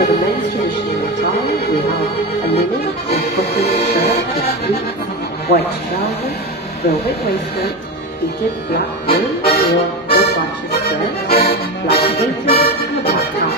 For the men's traditional attire, we have a linen or cotton shirt with pleats, white trousers, velvet waistcoat, fitted black wool or old-fashioned skirt, black gaiters, and a black cap.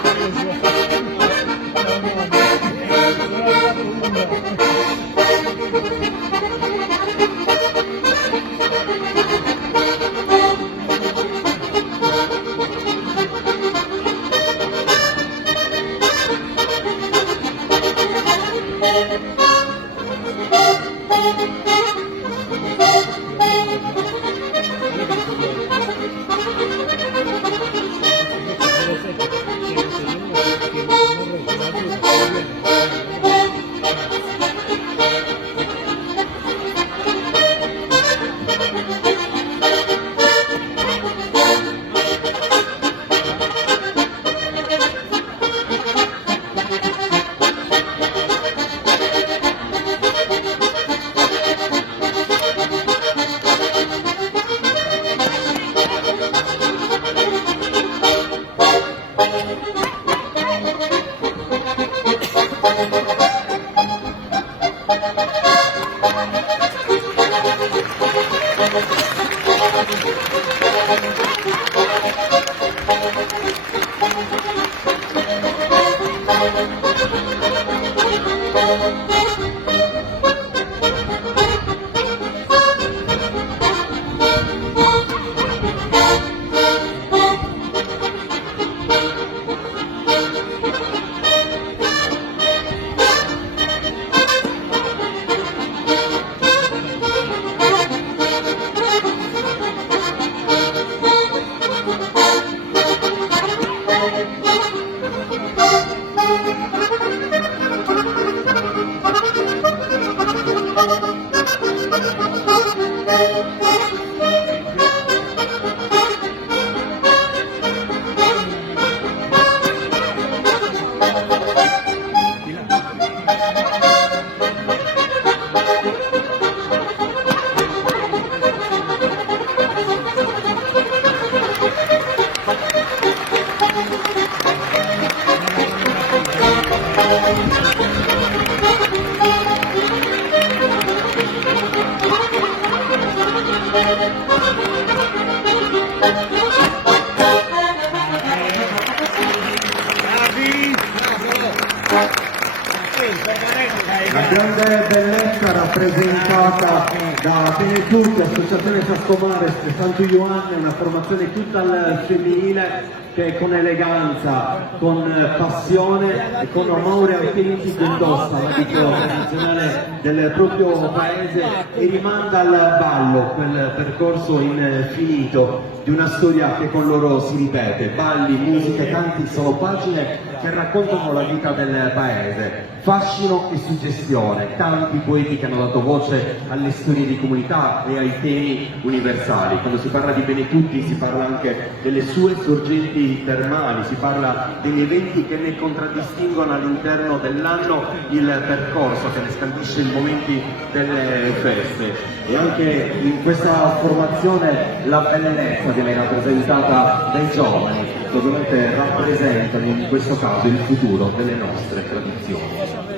La grande bellezza rappresentata da Benetutti, Associazione Sascomares e Santo Ioanne, una formazione tutta al femminile che con eleganza, con passione e con amore autentico indossa l'abito tradizionale del proprio paese e rimanda al ballo quel percorso infinito di una storia che con loro si ripete. Balli, musiche, canti sono pagine che raccontano la vita del paese, fascino e suggestione, tanti poeti che hanno dato voce alle storie di comunità e ai temi universali. Quando si parla di Benetutti si parla anche delle sue sorgenti termali, si parla degli eventi che ne contraddistinguono all'interno dell'anno il percorso, che ne scandisce i momenti delle feste. E anche in questa formazione la bellezza viene rappresentata dai giovani, che ovviamente rappresentano in questo caso il futuro delle nostre tradizioni.